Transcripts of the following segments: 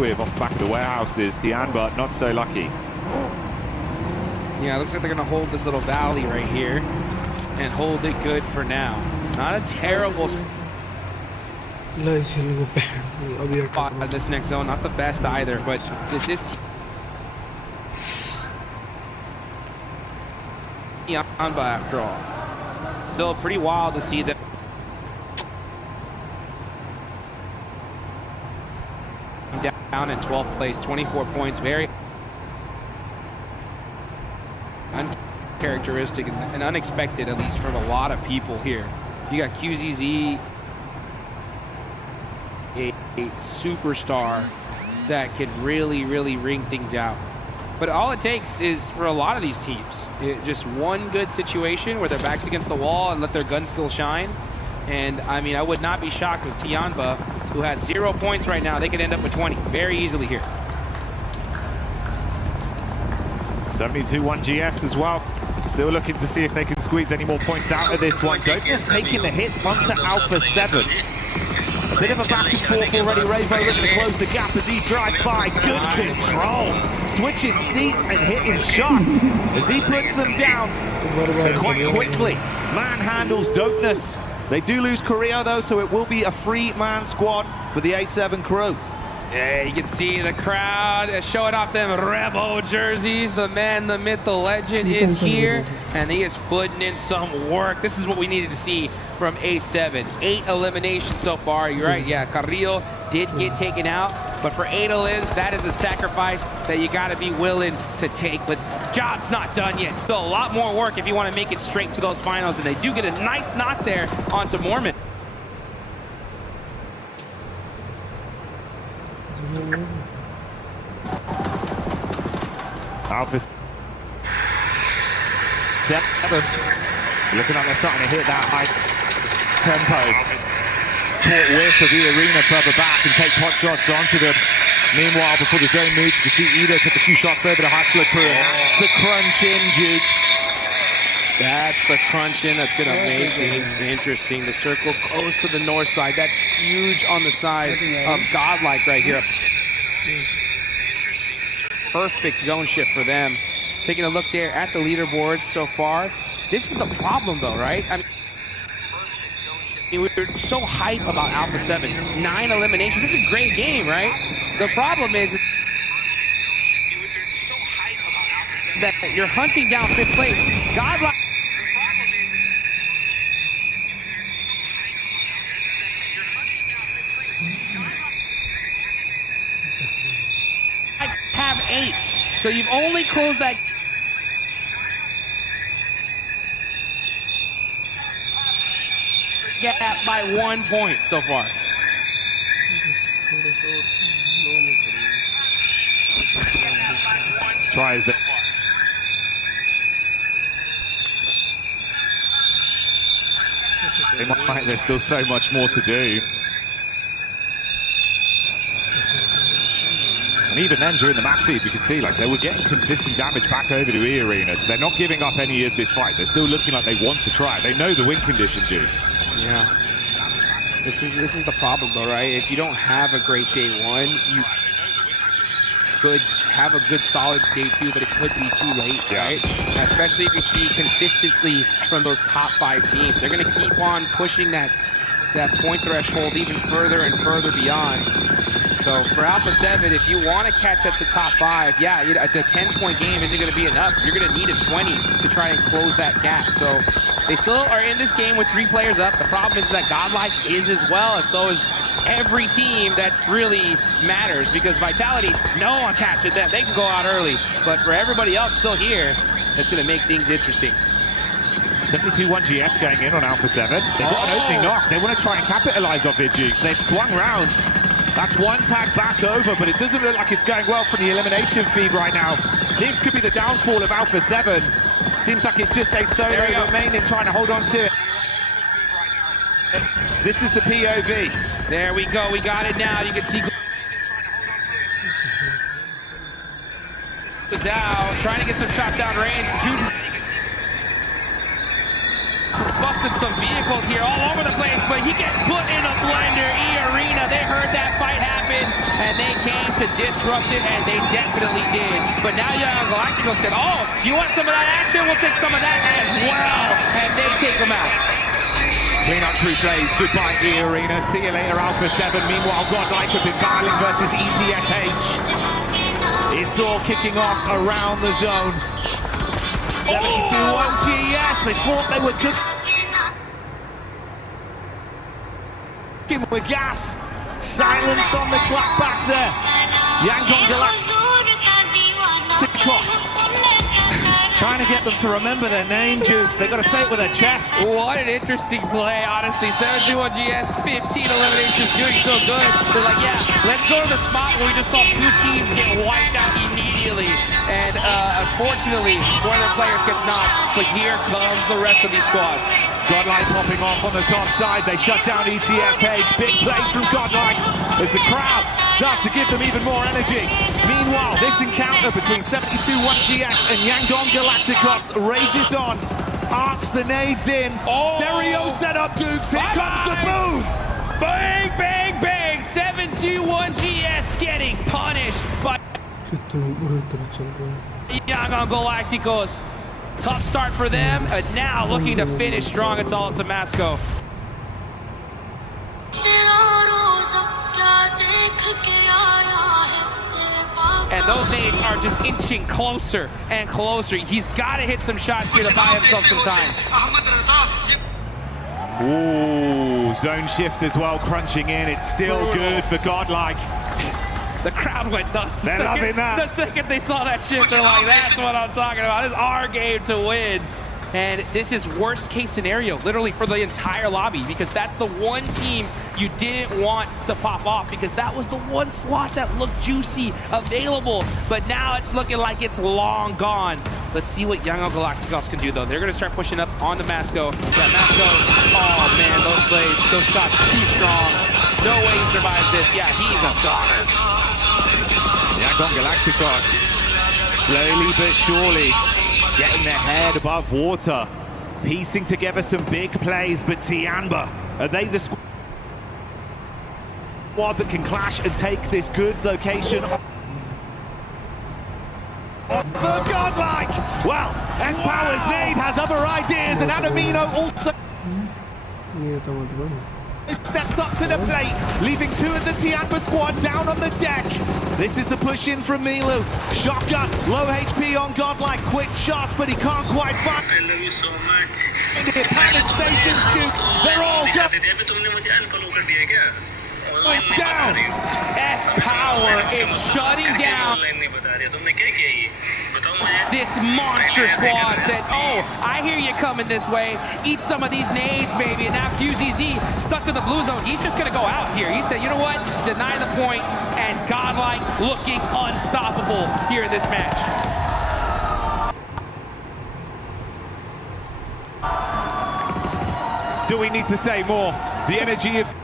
with off the back of the warehouses. Tianba, not so lucky. Yeah, it looks like they're going to hold this little valley right here and hold it good for now. Not a terrible spot in this next zone. Not the best either, but this is Tianba after all. Still pretty wild to see them. Down in 12th place, 24 points. Very uncharacteristic and unexpected, at least from a lot of people here. You got QZZ, a superstar that can really ring things out. But all it takes is, for a lot of these teams, just one good situation where their back's against the wall and let their gun skill shine. And I mean, I would not be shocked with Tianba, who has 0 points right now. They could end up with 20 very easily here. 72-1 GS as well. Still looking to see if they can squeeze any more points out of this one. Dopeness taking the hits onto Alpha 7. Bit of a back and forth already. Revo looking to close the gap as he drives by. Good control. Switching seats and hitting shots as he puts them down quite quickly. Manhandles Dopeness. They do lose Korea though, so it will be a three-man squad for the A7 crew. Yeah, you can see the crowd showing off them Rebo jerseys. The man, the myth, the legend is here, and he is putting in some work. This is what we needed to see from A7. 8 eliminations so far. You're right, yeah, Carrillo did get taken out, but for 8 elims, that is a sacrifice that you got to be willing to take. But job's not done yet. Still a lot more work if you want to make it straight to those finals, and they do get a nice knock there onto Mormon. Alpha 7. Looking like they're starting to hit that high tempo. Caught whiff of the arena further back and take pot shots onto them. Meanwhile, before the zone moves, you can see Edo took a few shots over the Hustler crew. That's the crunch-in, Jukes. That's the crunch-in that's going to make things interesting. The circle goes to the north side. That's huge on the side of Godlike right here. Perfect zone shift for them. Taking a look there at the leaderboards so far. This is the problem though, right? I mean, we were so hype about Alpha 7. 9 eliminations. This is a great game, right? The problem is that you're hunting down 5th place. Godlike. Have 8, so you've only closed that gap by 1 point so far. Tries that. There's still so much more to do. And even then, during the map feed, we could see like they were getting consistent damage back over to E Arena, so they're not giving up any of this fight. They're still looking like they want to try. They know the win condition, Dukes. Yeah. This is the problem, though, right? If you don't have a great day 1, you could have a good, solid day 2, but it could be too late, right? Especially if you see consistency from those top 5 teams. They're going to keep on pushing that point threshold even further and further beyond. So for Alpha 7, if you want to catch up to top 5, yeah, the 10-point game isn't going to be enough. You're going to need a 20 to try and close that gap. So they still are in this game with 3 players up. The problem is that Godlike is as well, and so is every team that really matters, because Vitality, no one catching them. They can go out early. But for everybody else still here, it's going to make things interesting. 72-1 GS going in on Alpha 7. They've got an opening knock. They want to try and capitalize off their Dukes. They've swung rounds. That's one tag back over, but it doesn't look like it's going well from the elimination feed right now. This could be the downfall of Alpha 7. Seems like it's just a solo remaining trying to hold on to it. This is the POV. There we go. We got it now. You can see was out, trying to get some shots down range. Shooting. Busted some vehicles here all over the place, but he gets put in a blender. E Arena, they heard that fight happen. happen, and they came to disrupt it, and they definitely did. But now Young Galacticos said, oh, you want some of that action? We'll take some of that as well, and they take them out. Clean-up crew plays. Goodbye, E-Arena. See you later, Alpha 7. Meanwhile, Godlike have been battling versus ETSH. It's all kicking off around the zone. 72-1 GS. They thought they were cooking with gas. Silenced on the clock back there. Yangon Galacticos. Trying to get them to remember their name, Jukes. They got to say it with their chest. What an interesting play, honestly. 7-2-1 GS, 15 eliminations, doing so good. They're like, yeah, let's go to the spot where we just saw two teams get wiped out immediately. And unfortunately, one of their players gets knocked. But here comes the rest of these squads. Godlike popping off on the top side. They shut down ETSH. Big plays from Godlike as the crowd starts to give them even more energy. Meanwhile, this encounter between 72-1 GS and Yangon Galacticos rages on. Arcs the nades in. Oh. Stereo setup, Dukes. Here comes the boom. Bang, bang, bang. 7-2-1 GS getting punished by Yangon Galacticos. Tough start for them, and now looking to finish strong. It's all up to Masco. And those nades are just inching closer and closer. He's got to hit some shots here to buy himself some time. Ooh, zone shift as well, crunching in. It's still good for Godlike. The crowd went nuts. They're loving that. The second they saw that shift, they're like, that's what I'm talking about. This is our game to win. And this is worst case scenario, literally, for the entire lobby, because that's the one team you didn't want to pop off, because that was the one slot that looked juicy, available. But now it's looking like it's long gone. Let's see what Yangon Galacticos can do, though. They're going to start pushing up on the Masco. That Masco, oh, man, those plays, those shots too strong. No way he survives this. Yeah, he's a goner. Yangon Galacticos, slowly but surely, getting their head above water, piecing together some big plays, but Tianba, are they the squad that can clash and take this goods location of Godlike? Well, S-Power's nade has other ideas, and Adamino also steps up to the plate, leaving two of the Tianba squad down on the deck. This is the push in from Milu. Shotgun, low HP on Godlike, quick shots, but he can't quite find I love you so much. panic stations, Duke. They're all going down. S-Power is shutting down this monster squad. Said, oh, I hear you coming this way. Eat some of these nades, baby. And now QZZ stuck in the blue zone. He's just going to go out here. He said, you know what? Deny the point. And Godlike looking unstoppable here in this match. Do we need to say more? The energy of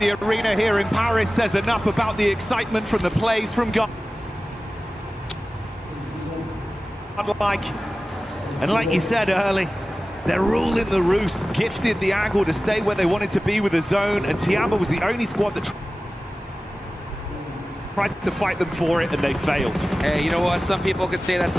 the arena here in Paris says enough about the excitement from the plays from Godlike. And like you said early, they're ruling the roost, gifted the angle to stay where they wanted to be with the zone, and Tianba was the only squad that tried to fight them for it, and they failed. Hey, you know what? Some people could say that's